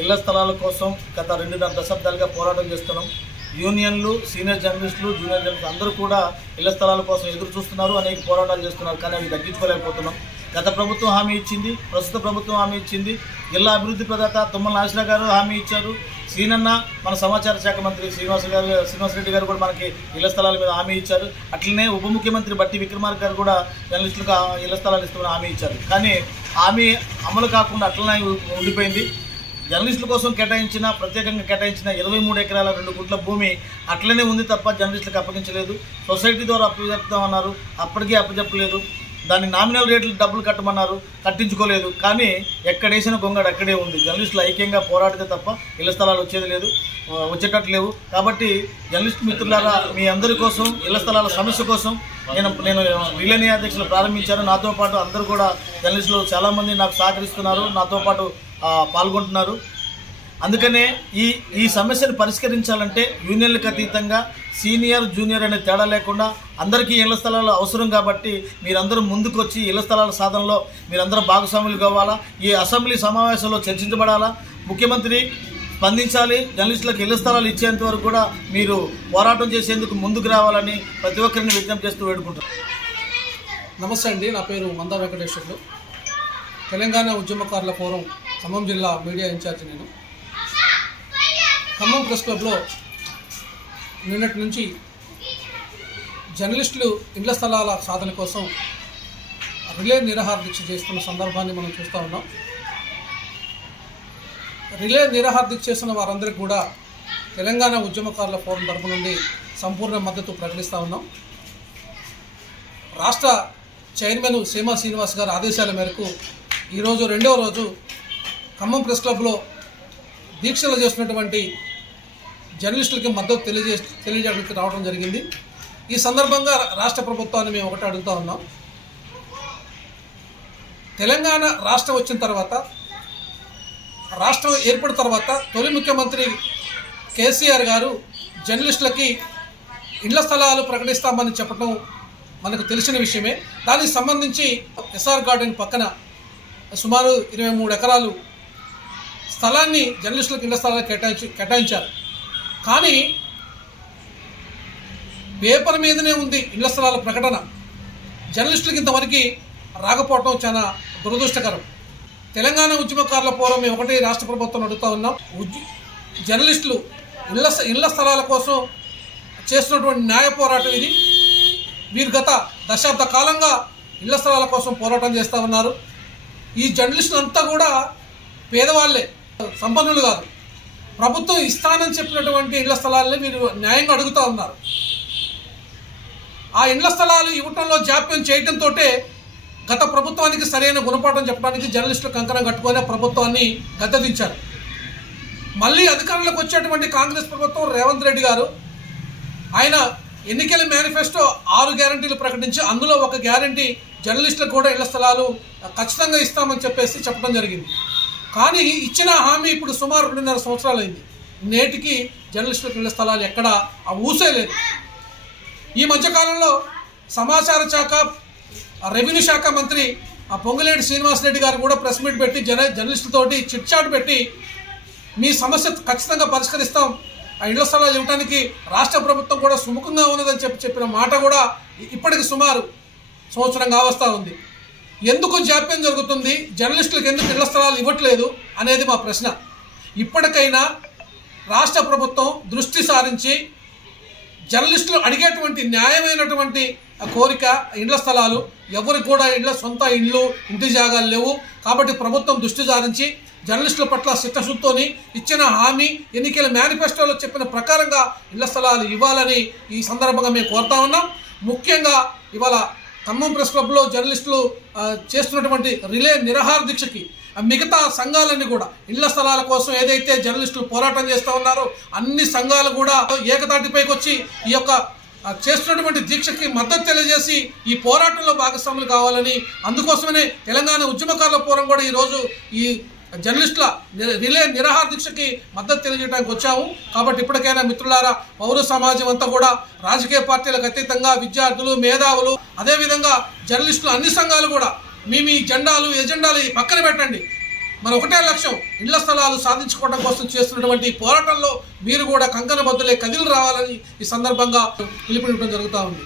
ఇళ్ల స్థలాల కోసం గత 2.5 దశాబ్దాలుగా పోరాటం చేస్తున్నాం. యూనియన్లు, సీనియర్ జర్నలిస్టులు, జూనియర్ జర్నలిస్టులు అందరూ కూడా ఇళ్ల స్థలాల కోసం ఎదురు చూస్తున్నారు, అనేక పోరాటాలు చేస్తున్నారు. కానీ అవి తగ్గించుకోలేకపోతున్నాం. గత ప్రభుత్వం హామీ ఇచ్చింది, ప్రస్తుత ప్రభుత్వం హామీ ఇచ్చింది. జిల్లా అభివృద్ధి ప్రదాత తుమ్మల నాగేశ్వరరావు గారు హామీ ఇచ్చారు. సీనన్న మన సమాచార శాఖ మంత్రి శ్రీనివాసరెడ్డి గారు కూడా మనకి ఇళ్ల స్థలాల మీద హామీ ఇచ్చారు. అట్లనే ఉప ముఖ్యమంత్రి బట్టి విక్రమార్క గారు కూడా జర్నలిస్టులకు ఇళ్ల స్థలాలు ఇస్తామని హామీ ఇచ్చారు. కానీ హామీ అమలు కాకుండా అట్లనే ఉండిపోయింది. జర్నలిస్టుల కోసం ప్రత్యేకంగా కేటాయించిన 23 ఎకరాల 2 గుంట్ల భూమి అట్లనే ఉంది తప్ప జర్నలిస్టులకు అప్పగించలేదు. సొసైటీ ద్వారా అప్పచెప్తామన్నారు, అప్పటికీ అప్పచెప్పలేదు. దాన్ని నామినల్ రేట్లు డబ్బులు కట్టమన్నారు, కట్టించుకోలేదు. కానీ ఎక్కడేసిన గొంగడు అక్కడే ఉంది. జర్నలిస్టులు ఐక్యంగా పోరాడితే తప్ప ఇళ్ల స్థలాలు వచ్చేటట్లు లేవు. కాబట్టి జర్నలిస్ట్ మిత్రులారా, మీ అందరి కోసం ఇళ్ల స్థలాల సమస్య కోసం నేను రిలే అధ్యక్షులు ప్రారంభించాను. నాతో పాటు అందరూ కూడా జర్నలిస్టులు చాలామంది నాకు సహకరిస్తున్నారు, నాతో పాటు పాల్గొంటున్నారు. అందుకనే ఈ సమస్యను పరిష్కరించాలంటే యూనియన్లకు అతీతంగా సీనియర్ జూనియర్ అనే తేడా లేకుండా అందరికీ ఇళ్ల స్థలాలు అవసరం. కాబట్టి మీరందరూ ముందుకొచ్చి ఇళ్ల స్థలాల సాధనలో మీరందరూ భాగస్వాములు కావాలా. ఈ అసెంబ్లీ సమావేశంలో చర్చించబడాలా. ముఖ్యమంత్రి స్పందించాలి. జర్నలిస్టులకు ఇళ్ల స్థలాలు ఇచ్చేంత వరకు కూడా మీరు పోరాటం చేసేందుకు ముందుకు రావాలని ప్రతి ఒక్కరిని విజ్ఞప్తి చేస్తూ వేడుకుంటున్నాను. నమస్తే అండి, నా పేరు మందా వెంకటేశ్వర్లు. తెలంగాణ ఉద్యమకారుల ఫోరం ఖమ్మం జిల్లా మీడియా ఇన్ఛార్జి. నేను ఖమ్మం ప్రెస్ క్లబ్లో నిన్నటి నుంచి జర్నలిస్టులు ఇళ్ల స్థలాల సాధన కోసం రిలే నిరాహార దీక్ష చేస్తున్న సందర్భాన్ని మనం చూస్తూ ఉన్నాం. రిలే నిరాహార దీక్ష చేస్తున్న వారందరికీ కూడా తెలంగాణ ఉద్యమకారుల ఫోరం తరపు నుండి సంపూర్ణ మద్దతు ప్రకటిస్తూ ఉన్నాం. రాష్ట్ర చైర్మన్ సీమా శ్రీనివాస్ గారి ఆదేశాల మేరకు ఈరోజు 2వ రోజు ఖమ్మం ప్రెస్ క్లబ్లో దీక్షలు చేస్తున్నటువంటి జర్నలిస్టులకి మద్దతు తెలియజేయడానికి రావడం జరిగింది. ఈ సందర్భంగా రాష్ట్ర ప్రభుత్వాన్ని మేము ఒకటి అడుగుతూ ఉన్నాం. తెలంగాణ రాష్ట్రం వచ్చిన తర్వాత, రాష్ట్రం ఏర్పడిన తర్వాత తొలి ముఖ్యమంత్రి కేసీఆర్ గారు జర్నలిస్టులకి ఇళ్ల స్థలాలు ప్రకటిస్తామని చెప్పడం మనకు తెలిసిన విషయమే. దానికి సంబంధించి ఎస్ఆర్ గార్డెన్ పక్కన సుమారు 23 ఎకరాలు స్థలాన్ని జర్నలిస్టులకు ఇళ్ల స్థలాలు కేటాయించారు. కానీ పేపర్ మీదనే ఉంది ఇళ్ల స్థలాల ప్రకటన. జర్నలిస్టులకు ఇంతవరకు రాకపోవటం చాలా దురదృష్టకరం. తెలంగాణ ఉద్యమకారుల ఫోరం మేము ఒకటి రాష్ట్ర ప్రభుత్వం అడుగుతూ ఉన్నాం. జర్నలిస్టులు ఇళ్ల స్థలాల కోసం చేస్తున్నటువంటి న్యాయ పోరాటం ఇది. వీరు గత దశాబ్ద కాలంగా ఇళ్ల స్థలాల కోసం పోరాటం చేస్తూ ఉన్నారు. ఈ జర్నలిస్టులు అంతా కూడా పేదవాళ్ళే, సంపన్నులు కాదు. ప్రభుత్వం ఇస్తానని చెప్పినటువంటి ఇళ్ల స్థలాలనే మీరు న్యాయంగా అడుగుతూ ఉన్నారు. ఆ ఇళ్ల స్థలాలు ఇవ్వటంలో జాప్యం చేయడంతో గత ప్రభుత్వానికి సరైన గుణపాఠం చెప్పడానికి జర్నలిస్టులు కంకణం కట్టుకొని ప్రభుత్వాన్ని గద్దెదించారు. మళ్ళీ అధికారంలోకి వచ్చేటువంటి కాంగ్రెస్ ప్రభుత్వం రేవంత్ రెడ్డి గారు ఆయన ఎన్నికల మేనిఫెస్టో 6 గ్యారంటీలు ప్రకటించి అందులో ఒక గ్యారంటీ జర్నలిస్టులకు కూడా ఇళ్ల స్థలాలు ఖచ్చితంగా ఇస్తామని చెప్పడం జరిగింది. కానీ ఇచ్చిన హామీ ఇప్పుడు సుమారు 2.5 సంవత్సరాలు అయింది. నేటికి జర్నలిస్టులకు ఇళ్ల స్థలాలు ఎక్కడా ఊసే లేదు. ఈ మధ్యకాలంలో సమాచార శాఖ, రెవెన్యూ శాఖ మంత్రి పొంగులేటి శ్రీనివాసరెడ్డి గారు కూడా ప్రెస్ మీట్ పెట్టి జర్నలిస్టులతోటి చిట్ చాట్ పెట్టి మీ సమస్య ఖచ్చితంగా పరిష్కరిస్తాం, ఆ ఇళ్ల స్థలాలు ఇవ్వడానికి రాష్ట్ర ప్రభుత్వం కూడా సుముఖంగా ఉన్నదని చెప్పిన మాట కూడా ఇప్పటికి సుమారు సంవత్సరం కావస్తూ ఉంది. ఎందుకు జాప్యం జరుగుతుంది, జర్నలిస్టులకు ఎందుకు ఇళ్ల స్థలాలు ఇవ్వట్లేదు అనేది మా ప్రశ్న. ఇప్పటికైనా రాష్ట్ర ప్రభుత్వం దృష్టి సారించి జర్నలిస్టులు అడిగేటువంటి న్యాయమైనటువంటి కోరిక ఇళ్ల స్థలాలు, ఎవరికి కూడా సొంత ఇంటి జాగాలు లేవు. కాబట్టి ప్రభుత్వం దృష్టి సారించి జర్నలిస్టుల పట్ల చిత్తశుద్ధితోని ఇచ్చిన హామీ, ఎన్నికల మేనిఫెస్టోలో చెప్పిన ప్రకారంగా ఇళ్ల స్థలాలు ఇవ్వాలని ఈ సందర్భంగా మేము కోరుతా ఉన్నాం. ముఖ్యంగా ఇవాళ ఖమ్మం ప్రెస్ క్లబ్లో జర్నలిస్టులు చేస్తున్నటువంటి రిలే నిరాహార దీక్షకి మిగతా సంఘాలన్నీ కూడా ఇళ్ల స్థలాల కోసం ఏదైతే జర్నలిస్టులు పోరాటం చేస్తూ ఉన్నారో అన్ని సంఘాలు కూడా ఏకతాటిపైకి వచ్చి ఈ యొక్క చేస్తున్నటువంటి దీక్షకి మద్దతు తెలియజేసి ఈ పోరాటంలో భాగస్వాములు కావాలని, అందుకోసమనే తెలంగాణ ఉద్యమకారుల ఫోరం కూడా ఈరోజు ఈ జర్నలిస్టుల రిలే నిరాహార దీక్షకి మద్దతు తెలియజేయడానికి వచ్చాము. కాబట్టి ఇప్పటికైనా మిత్రులారా, పౌర సమాజం అంతా కూడా రాజకీయ పార్టీలకు అతీతంగా విద్యార్థులు, మేధావులు, అదేవిధంగా జర్నలిస్టులు అన్ని సంఘాలు కూడా మీ జెండాలు ఎజెండాలు పక్కన పెట్టండి. మన ఒకటే లక్ష్యం ఇళ్ల స్థలాలు సాధించుకోవడం కోసం చేస్తున్నటువంటి ఈ పోరాటంలో మీరు కూడా కంకణబద్దులే కదిలి రావాలని ఈ సందర్భంగా పిలుపునివ్వడం జరుగుతూ ఉంది.